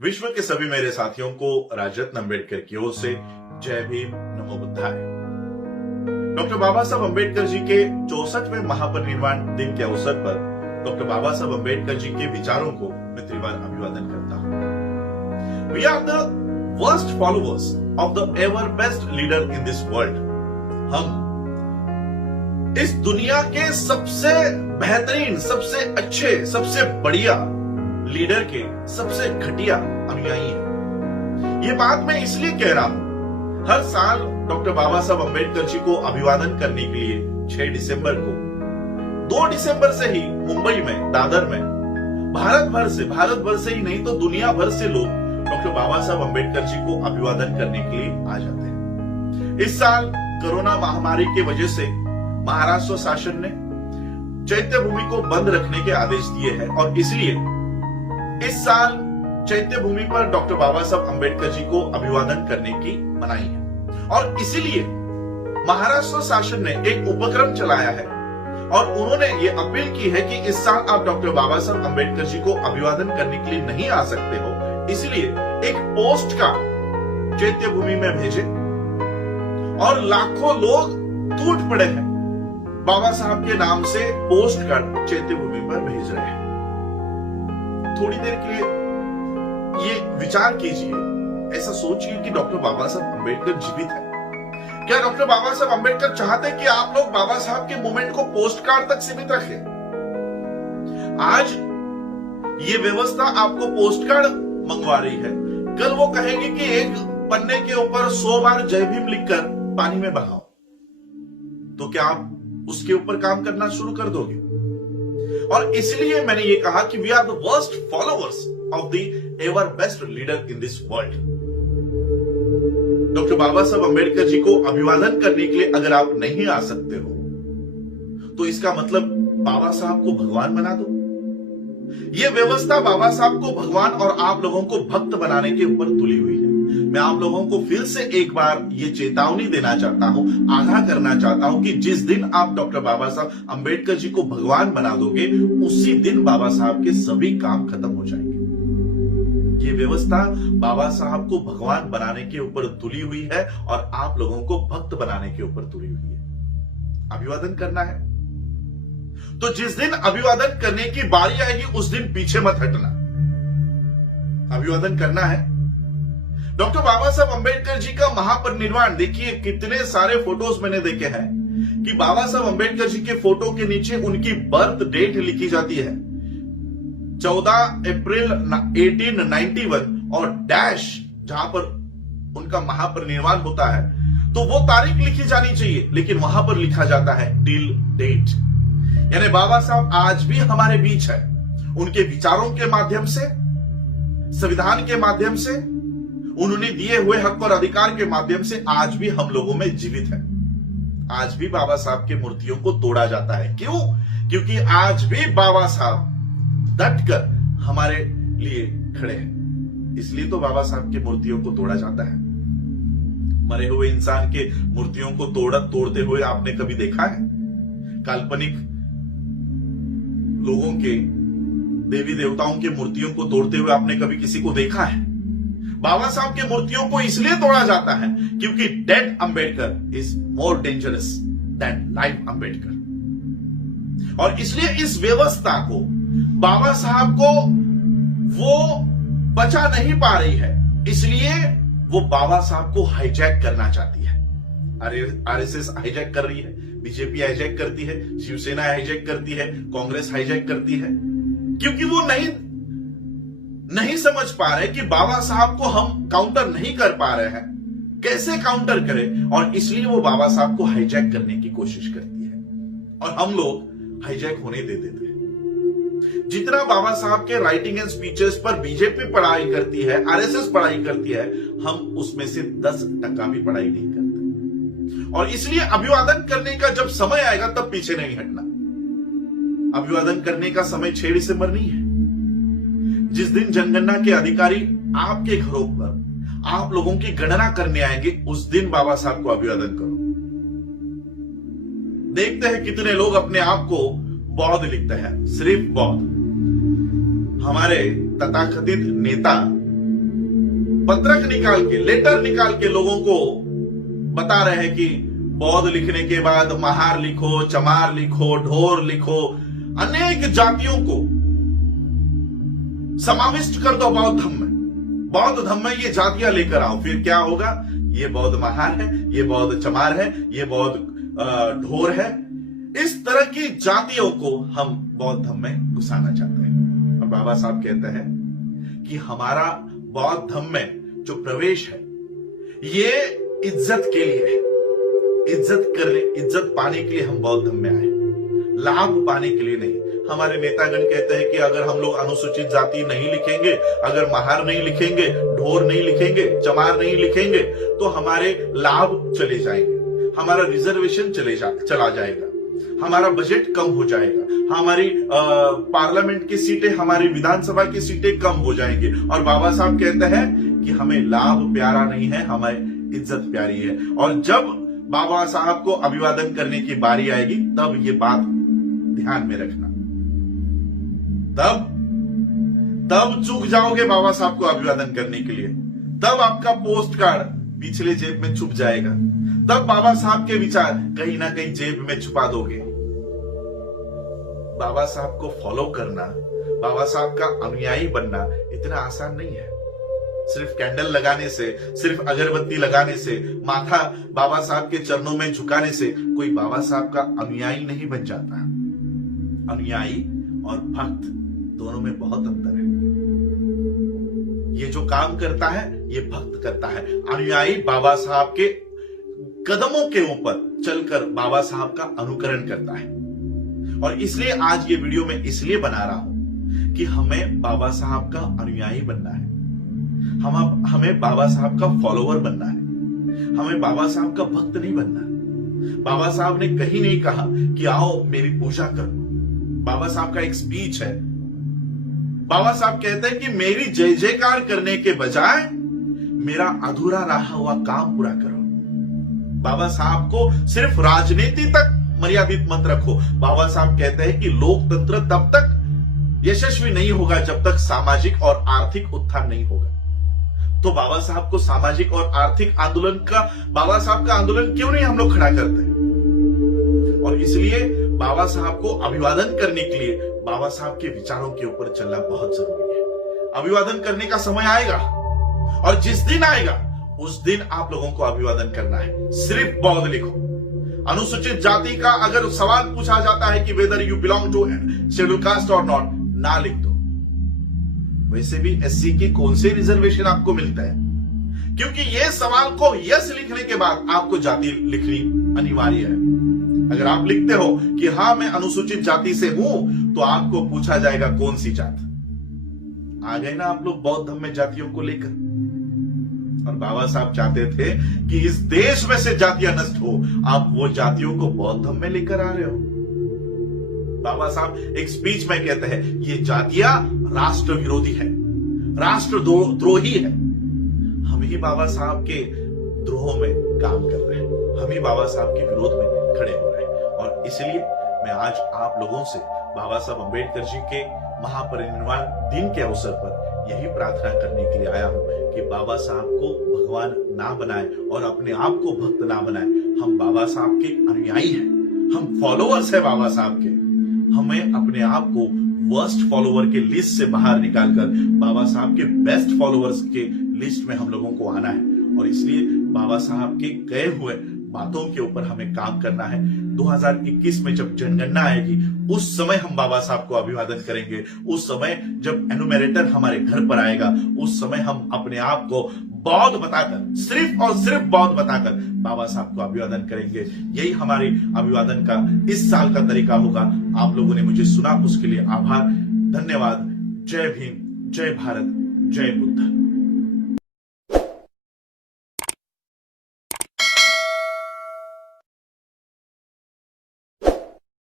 विश्व के सभी मेरे साथियों को राजरत्न अम्बेडकर की ओर से जय भीम, नमो बुद्धाय। डॉक्टर बाबा साहब अम्बेडकर जी के 64वें महापरिनिर्वाण दिन के अवसर पर डॉक्टर बाबा साहब अम्बेडकर जी के विचारों को मैं त्रिवार अभिवादन करता हूं। We are the worst followers of the ever best leader in this world. हम इस दुनिया के सबसे बेहतरीन, सबसे अच्छे, सबसे बढ़िया लीडर के सबसे घटिया अनुयायी हैं। ये बात मैं इसलिए कह रहा हूं, हर साल डॉक्टर बाबा साहब अम्बेडकर जी को अभिवादन करने के लिए 6 दिसंबर को, 2 दिसंबर से ही मुंबई में, दादर में भारत भर से ही नहीं तो दुनिया भर से लोग डॉक्टर बाबा साहब अम्बेडकर जी को अभिवादन करने के लिए आ जाते हैं। इस साल कोरोना महामारी की वजह से महाराष्ट्र शासन ने चैत्य भूमि को बंद रखने के आदेश दिए हैं और इसलिए इस साल चैत्य भूमि पर डॉक्टर बाबा साहब अम्बेडकर जी को अभिवादन करने की मनाही है और इसीलिए महाराष्ट्र शासन ने एक उपक्रम चलाया है और उन्होंने ये अपील की है कि इस साल आप डॉक्टर बाबा साहब अम्बेडकर जी को अभिवादन करने के लिए नहीं आ सकते हो, इसलिए एक पोस्ट कार्ड चैत्य भूमि में भेजे और लाखों लोग टूट पड़े हैं, बाबा साहब के नाम से पोस्ट कार्ड चैत्य भूमि पर भेज रहे हैं। थोड़ी देर के लिए ये विचार कीजिए, ऐसा सोचिए कि डॉक्टर बाबा साहब अम्बेडकर जीवित है। क्या डॉक्टर बाबा साहब अम्बेडकर चाहते कि आप लोग बाबा साहब के मूवमेंट को पोस्ट कार्ड तक सीमित रखें? आज ये व्यवस्था आपको पोस्ट कार्ड मंगवा रही है, कल वो कहेंगे कि एक पन्ने के ऊपर 100 बार जय भीम लिखकर पानी में बहाओ, तो क्या आप उसके ऊपर काम करना शुरू कर दोगे? और इसलिए मैंने ये कहा कि we are the worst followers of the ever best leader in this world. Doctor Baba Saheb Ambedkar जी को अभिवादन करने के लिए अगर आप नहीं आ सकते हो तो इसका मतलब बाबा साहब को भगवान बना दो। यह व्यवस्था बाबा साहब को भगवान और आप लोगों को भक्त बनाने के ऊपर तुली हुई है। मैं आप लोगों को फिर से एक बार ये चेतावनी देना चाहता हूं, आगाह करना चाहता हूं कि जिस दिन आप डॉक्टर बाबा साहब अम्बेडकर जी को भगवान बना दोगे, उसी दिन बाबा साहब के सभी काम खत्म हो जाएंगे। ये व्यवस्था बाबा साहब को भगवान बनाने के ऊपर तुली हुई है और आप लोगों को भक्त बनाने के ऊपर तुली हुई है। अभिवादन करना है तो जिस दिन अभिवादन करने की बारी आएगी उस दिन पीछे मत हटना। अभिवादन करना है। डॉक्टर बाबा साहब अम्बेडकर जी का महापरिनिर्वाण, देखिए कितने सारे फोटोज मैंने देखे हैं कि बाबा साहब अम्बेडकर जी के फोटो के नीचे उनकी बर्थ डेट लिखी जाती है, 14 अप्रैल 1891 और डैश जहां पर उनका महापरिनिर्वाण होता है तो वो तारीख लिखी जानी चाहिए, लेकिन वहां पर लिखा जाता है टिल डेट। यानी बाबा साहब आज भी हमारे बीच है। उनके विचारों के माध्यम से, संविधान के माध्यम से, उन्होंने दिए हुए हक और अधिकार के माध्यम से आज भी हम लोगों में जीवित है। आज भी बाबा साहब की मूर्तियों को तोड़ा जाता है। क्यों? क्योंकि आज भी बाबा साहब डटकर हमारे लिए खड़े हैं, इसलिए तो बाबा साहब की मूर्तियों को तोड़ा जाता है। मरे हुए इंसान के मूर्तियों को तोड़ते हुए आपने कभी देखा है? काल्पनिक लोगों के, देवी देवताओं की मूर्तियों को तोड़ते हुए आपने कभी किसी को देखा है? बाबा साहब की मूर्तियों को इसलिए तोड़ा जाता है क्योंकि dead Ambedkar is more dangerous than live Ambedkar. और इसलिए इस व्यवस्था को बाबा साहब को वो बचा नहीं पा रही है, इसलिए वो बाबा साहब को हाईजैक करना चाहती है। आरएसएस हाईजैक कर रही है, बीजेपी हाईजैक करती है, शिवसेना हाईजैक करती है, कांग्रेस हाईजैक करती है, क्योंकि वो नहीं समझ पा रहे कि बाबा साहब को हम काउंटर नहीं कर पा रहे हैं, कैसे काउंटर करें, और इसलिए वो बाबा साहब को हाईजैक करने की कोशिश करती है और हम लोग हाईजैक होने दे देते हैं। जितना बाबा साहब के राइटिंग एंड स्पीचेस पर बीजेपी पढ़ाई करती है, आरएसएस पढ़ाई करती है, हम उसमें से 10% भी पढ़ाई नहीं करते। और इसलिए अभिवादन करने का जब समय आएगा तब पीछे नहीं हटना। अभिवादन करने का समय 6 दिसंबर नहीं है। जिस दिन जनगणना के अधिकारी आपके घरों पर आप लोगों की गणना करने आएंगे, उस दिन बाबा साहब को अभिवादन करो। देखते हैं कितने लोग अपने आप को बौद्ध लिखते हैं, सिर्फ बौद्ध। हमारे तथाकथित नेता पत्रक निकाल के, लेटर निकाल के लोगों को बता रहे हैं कि बौद्ध लिखने के बाद महार लिखो, चमार लिखो, ढोर लिखो, अनेक जातियों को समाविष्ट कर दो बौद्ध धर्म में। बौद्ध धर्म में ये जातियां लेकर आओ, फिर क्या होगा? ये बौद्ध महार है, ये बौद्ध चमार है, ये बौद्ध ढोर है। इस तरह की जातियों को हम बौद्ध धर्म में घुसाना चाहते हैं। और बाबा साहब कहते हैं कि हमारा बौद्ध धर्म में जो प्रवेश है ये इज्जत के लिए है, इज्जत पाने के लिए हम बौद्ध धर्म में आए, लाभ पाने के लिए नहीं। हमारे नेतागण कहते हैं कि अगर हम लोग अनुसूचित जाति नहीं लिखेंगे, अगर महार नहीं लिखेंगे, ढोर नहीं लिखेंगे, चमार नहीं लिखेंगे, तो हमारे लाभ चले जाएंगे, हमारा रिजर्वेशन चला जाएगा, हमारा बजट कम हो जाएगा, हमारी पार्लियामेंट की सीटें, हमारी विधानसभा की सीटें कम हो जाएंगी। और बाबा साहब कहते हैं कि हमें लाभ प्यारा नहीं है, हमें इज्जत प्यारी है। और जब बाबा साहब को अभिवादन करने की बारी आएगी तब ये बात ध्यान में रखना। तब चूक जाओगे बाबा साहब को अभिवादन करने के लिए, तब आपका पोस्ट कार्ड पिछले जेब में छुप जाएगा, तब बाबा साहब के विचार कहीं ना कहीं जेब में छुपा दोगे। बाबा साहब को फॉलो करना, बाबा साहब का अनुयायी बनना इतना आसान नहीं है। सिर्फ कैंडल लगाने से, सिर्फ अगरबत्ती लगाने से, माथा बाबा साहब के चरणों में झुकाने से कोई बाबा साहब का अनुयायी नहीं बन जाता। अनुयायी और भक्त दोनों में बहुत अंतर है। ये जो काम करता है ये भक्त करता है, अनुयायी बाबा साहब के कदमों के ऊपर चलकर बाबा साहब का अनुकरण करता है। और इसलिए आज ये वीडियो मैं इसलिए बना रहा हूं कि हमें बाबा साहब का अनुयायी बनना है, हमें बाबा साहब का फॉलोवर बनना है, हमें बाबा साहब का भक्त नहीं बनना। बाबा साहब ने कहीं नहीं कहा कि आओ मेरी पूजा करो। बाबा साहब का एक स्पीच है, बाबा साहब कहते हैं कि मेरी जय जयकार करने के बजाय मेरा अधूरा रहा हुआ काम पूरा करो। बाबा साहब को सिर्फ राजनीति तक मर्यादित मत रखो। बाबा साहब कहते हैं कि लोकतंत्र तब तक यशस्वी नहीं होगा जब तक सामाजिक और आर्थिक उत्थान नहीं होगा। तो बाबा साहब को सामाजिक और आर्थिक आंदोलन का, बाबा साहब का आंदोलन क्यों नहीं हम लोग खड़ा करते? और इसलिए बाबा साहब को अभिवादन करने के लिए बाबा साहब के विचारों के ऊपर चलना बहुत जरूरी है। अभिवादन करने का समय आएगा, और जिस दिन आएगा उस दिन आप लोगों को अभिवादन करना है। सिर्फ बौद्ध लिखो। अनुसूचित जाति का अगर सवाल पूछा जाता है कि whether you belong to schedule caste और नॉट, ना लिख दो। वैसे भी एससी की कौन से रिजर्वेशन आपको मिलता है? क्योंकि ये सवाल को यस लिखने के बाद आपको जाति लिखनी अनिवार्य है। अगर आप लिखते हो कि हां मैं अनुसूचित जाति से हूं, तो आपको पूछा जाएगा कौन सी जात। आ गए ना आप लोग बौद्ध धर्म में जातियों को लेकर। और बाबा साहब चाहते थे कि इस देश में से जातियां नष्ट हो, आप वो जातियों को बौद्ध धर्म में लेकर आ रहे हो। बाबा साहब एक स्पीच में कहते हैं ये जातियां राष्ट्र विरोधी है, राष्ट्र द्रोही है। हम ही बाबा साहब के द्रोह में काम कर रहे हैं, हम ही बाबा साहब के विरोध में खड़े हो रहे हैं। और इसलिए मैं आज आप लोगों से बाबा साहब अंबेडकर जी के महापरिनिर्वाण दिन के अवसर पर यही प्रार्थना करने के लिए आया हूं कि बाबा साहब को भगवान ना बनाए और अपने आप को भक्त ना बनाए। हम बाबा साहब के अनुयायी हैं, हम फॉलोअर्स हैं बाबा साहब के। हमें अपने आप को वर्स्ट फॉलोअर के लिस्ट से बाहर निकालकर बाबा साहब के बेस्ट फॉलोअर्स के लिस्ट में हम लोगों को आना है। और इसलिए बाबा साहब के कहे हुए बातों के ऊपर हमें काम करना है। 2021 में जब जनगणना आएगी उस समय हम बाबा साहब को अभिवादन करेंगे। उस समय जब एनुमरेटर हमारे घर पर आएगा उस समय हम अपने आप को बौद्ध बताकर, सिर्फ और सिर्फ बौद्ध बताकर बाबा साहब को अभिवादन करेंगे। यही हमारे अभिवादन का इस साल का तरीका होगा। आप लोगों ने मुझे सुना उसके लिए आभार, धन्यवाद। जय भीम, जय भारत, जय बुद्ध।